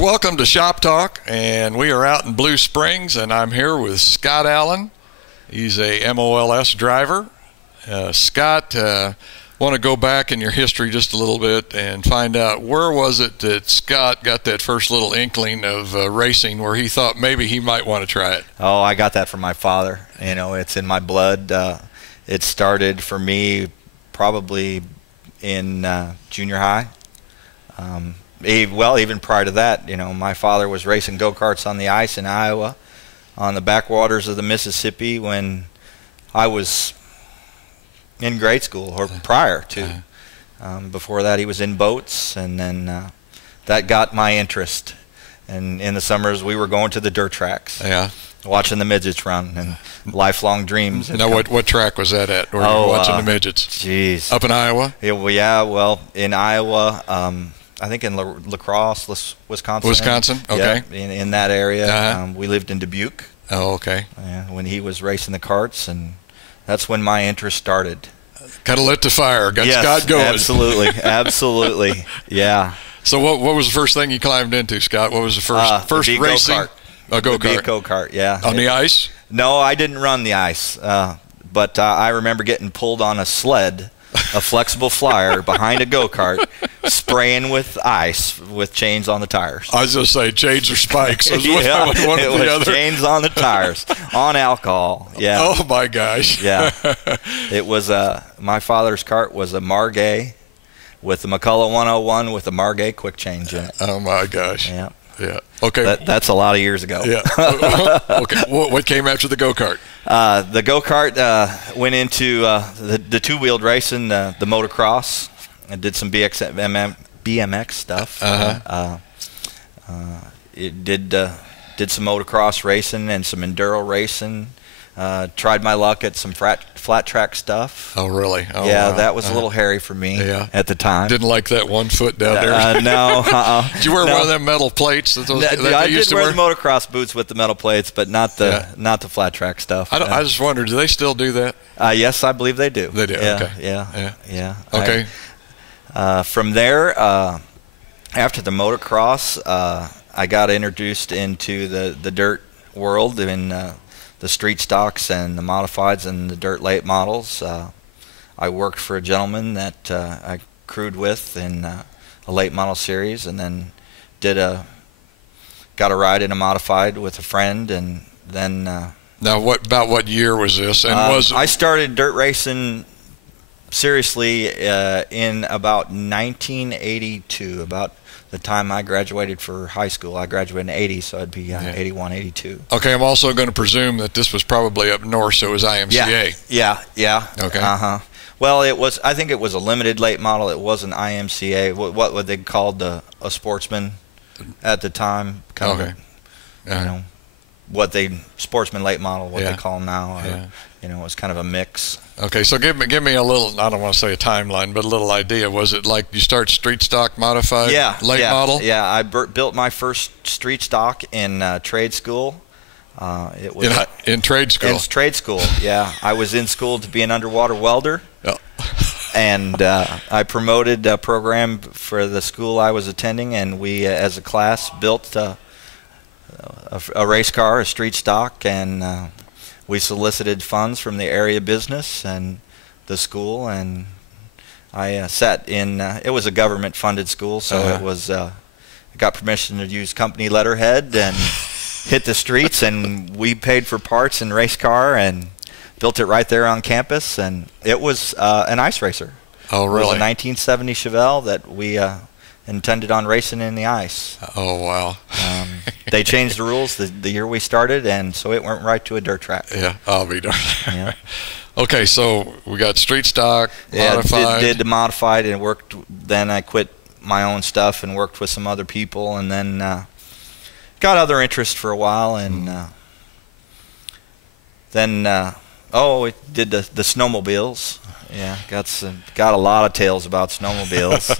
Welcome to Shop Talk, and we are out in Blue Springs, and I'm here with Scott Allen. He's a MOLS driver. Scott, want to go back in your history just a little bit and find out where was it that Scott got that first little inkling of racing where he thought maybe he might want to try it? Oh, I got that from my father. You know, it's in my blood. It started for me probably in junior high. Even prior to that, you know, my father was racing go-karts on the ice in Iowa, on the backwaters of the Mississippi when I was in grade school, or prior to. Before that, he was in boats, and then that got my interest. And in the summers, we were going to the dirt tracks, watching the midgets run, and lifelong dreams. Now, what track was that at? Where you were watching the midgets? Jeez. Up in Iowa? In Iowa. I think in La Crosse, Wisconsin. Wisconsin, okay. Yeah, in that area. We lived in Dubuque. Oh, okay. When he was racing the karts, and that's when my interest started. Kind of lit the fire, got Scott going. Absolutely, yeah. So what was the first thing you climbed into, Scott? What was the first racing? Go-kart. A go-kart. Go-kart, yeah. On the ice? No, I didn't run the ice, but I remember getting pulled on a sled, a flexible flyer behind a go-kart, spraying with ice with chains on the tires. I was going to say chains or spikes. It was chains on the tires, on alcohol. Yeah. Oh my gosh. Yeah. It was my father's kart was a Margay with the McCullough 101 with a Margay quick change in it. Oh my gosh. Yeah. Yeah. Okay. That's a lot of years ago. Yeah. Okay. What came after the go-kart? The go-kart went into the two-wheeled racing, the motocross. I did some BMX stuff. It did some motocross racing and some enduro racing. Tried my luck at some flat track stuff. Oh, really? Oh, yeah, wow. That was a little hairy for me at the time. Didn't like that 1 foot down there? No. Did you wear one of them metal plates? I did wear the motocross boots with the metal plates, but not the flat track stuff. I just wondered, do they still do that? Yes, I believe they do. They do, okay. Yeah. Okay. From there, after the motocross, I got introduced into the dirt world in the street stocks and the modifieds and the dirt late models. I worked for a gentleman that I crewed with in a late model series, and then got a ride in a modified with a friend, and then. Now, what year was this? And I started dirt racing seriously in about 1982, about the time I graduated for high school. I graduated in 80, so I'd be 81, 82. Okay, I'm also going to presume that this was probably up north, so it was IMCA. Yeah. Okay. Well, I think it was a limited late model. It wasn't IMCA. What would they called a sportsman at the time? Sportsman late model, what they call them now. It was kind of a mix. Okay, so give me a little, I don't want to say a timeline, but a little idea. Was it like you start street stock modified late model? Yeah, I built my first street stock in trade school. It was in trade school? In trade school, yeah. I was in school to be an underwater welder. Oh. And I promoted a program for the school I was attending, and we, as a class, built a race car, a street stock, and we solicited funds from the area business and the school, and I sat in. It was a government-funded school, so it was. I got permission to use company letterhead and hit the streets, and we paid for parts and race car and built it right there on campus, and it was an ice racer. Oh, really? It was a 1970 Chevelle that we intended on racing in the ice. Oh, wow. They changed the rules the year we started, and so it went right to a dirt track. Yeah, I'll be darned. Yeah. Okay, so we got street stock, modified. Did the modified, and worked. Then I quit my own stuff and worked with some other people, and then got other interests for a while, and then we did the snowmobiles. Yeah, got a lot of tales about snowmobiles.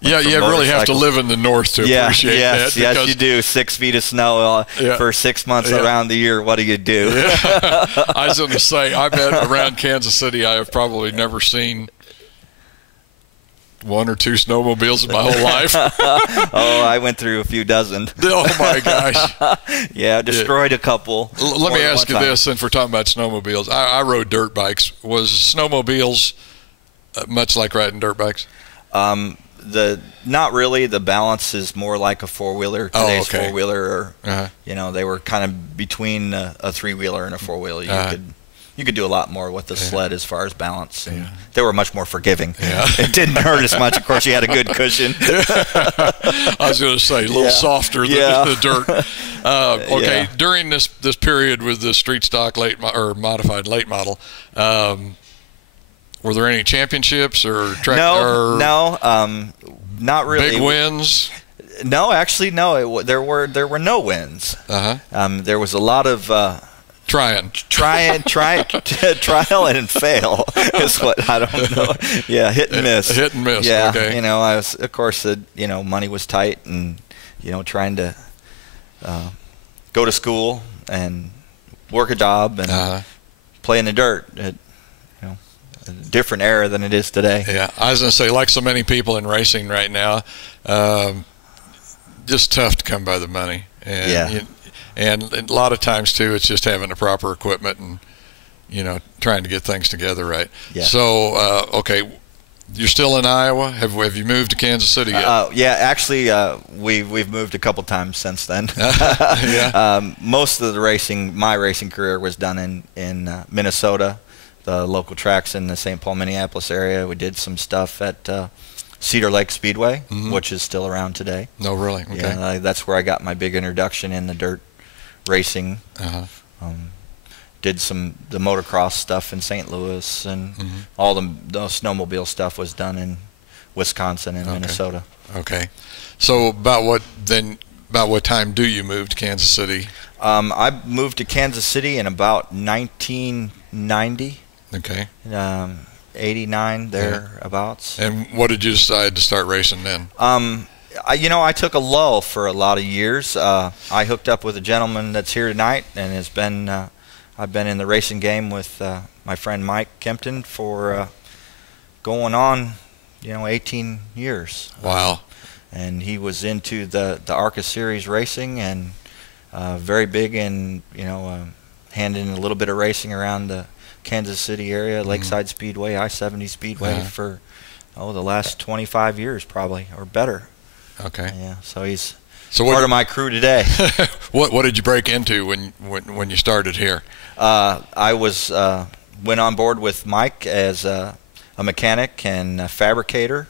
Yeah, you really have to live in the north to appreciate that. Yes, you do. 6 feet of snow for 6 months around the year. What do you do? I was going to say, I bet around Kansas City I have probably never seen one or two snowmobiles in my whole life. Oh, I went through a few dozen. Oh my gosh! Yeah, destroyed a couple. Let me ask you this, since we're talking about snowmobiles. I rode dirt bikes. Was snowmobiles much like riding dirt bikes? Not really. The balance is more like a four-wheeler. Today's four-wheeler, or you know, they were kind of between a three-wheeler and a four-wheeler. You could do a lot more with the sled as far as balance. And they were much more forgiving. Yeah. It didn't hurt as much. Of course, you had a good cushion. I was going to say a little softer than the dirt. Okay, during this period with the street stock or modified late model, were there any championships or track? No, not really. Big wins? No, actually, no. There were no wins. There was a lot of trial and fail is what I don't know. Yeah, hit and miss. Hit and miss. Yeah, okay. You know, I was, of course, money was tight, and trying to go to school and work a job and play in the dirt. A different era than it is today. Yeah, I was going to say, like so many people in racing right now, just tough to come by the money. And, and a lot of times too, it's just having the proper equipment and trying to get things together right. Yeah. So okay, you're still in Iowa. Have you moved to Kansas City yet? Yeah, actually, we've moved a couple times since then. Most of my racing career was done in Minnesota. The local tracks in the St. Paul, Minneapolis area. We did some stuff at Cedar Lake Speedway, which is still around today. No, really? Okay. Yeah, that's where I got my big introduction in the dirt racing. Did the motocross stuff in St. Louis, and all the snowmobile stuff was done in Wisconsin and Minnesota. Okay. So about what time do you move to Kansas City? I moved to Kansas City in about 1990. Okay. 89 thereabouts. And what did you decide to start racing then? I took a lull for a lot of years. I hooked up with a gentleman that's here tonight, and I've been in the racing game with my friend Mike Kempton for going on 18 years. Wow. And he was into the ARCA series racing, and very big in handing a little bit of racing around the Kansas City area, Lakeside Speedway, I-70 Speedway for the last 25 years probably, or better. Okay. Yeah. So he's part of my crew today. What did you break into when you started here? I went on board with Mike as a mechanic and a fabricator.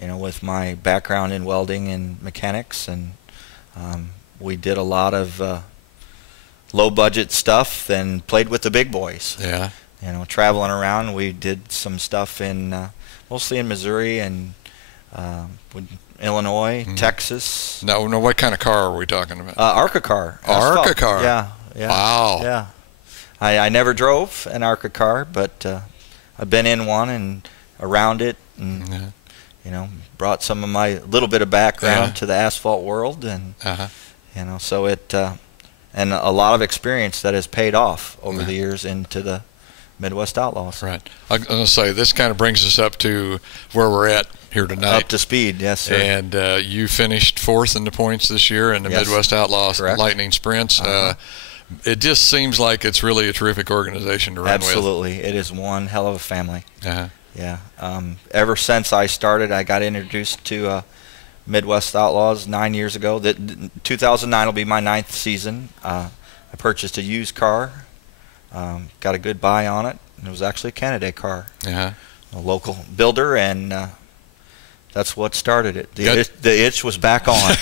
With my background in welding and mechanics, and we did a lot of low budget stuff and played with the big boys. Yeah. Traveling around, we did some stuff in mostly in Missouri and Illinois, Texas. No, what kind of car are we talking about? ARCA car. ARCA car. Yeah. Wow. Yeah. I never drove an ARCA car, but I've been in one and around it, and brought some of my little bit of background to the asphalt world, and so it and a lot of experience that has paid off over the years into the Midwest Outlaws. Right. I'm going to say this kind of brings us up to where we're at here tonight. Up to speed, yes, sir. And you finished 4th in the points this year in the Midwest Outlaws Lightning Sprints. It just seems like it's really a terrific organization to run with. Absolutely. It is one hell of a family. Yeah. Ever since I started, I got introduced to Midwest Outlaws 9 years ago. 2009 will be my 9th season. I purchased a used car, got a good buy on it, and it was actually a Canada car. A local builder, and that's what started it. The itch was back on.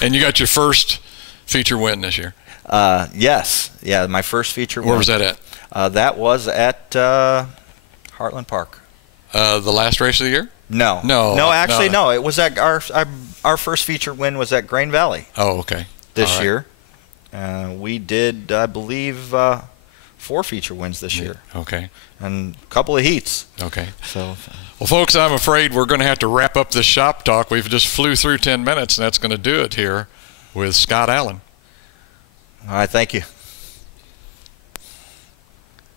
And you got your first feature win this year? Yes. Yeah, my first feature win. Where was that at? That was at Heartland Park. The last race of the year? No. Actually, no. It was at our first feature win was at Grain Valley. Oh, okay. This year, we did, I believe, 4 feature wins this year. Okay. And a couple of heats. Okay. So, well, folks, I'm afraid we're going to have to wrap up this shop talk. We've just flew through 10 minutes, and that's going to do it here with Scott Allen. All right. Thank you.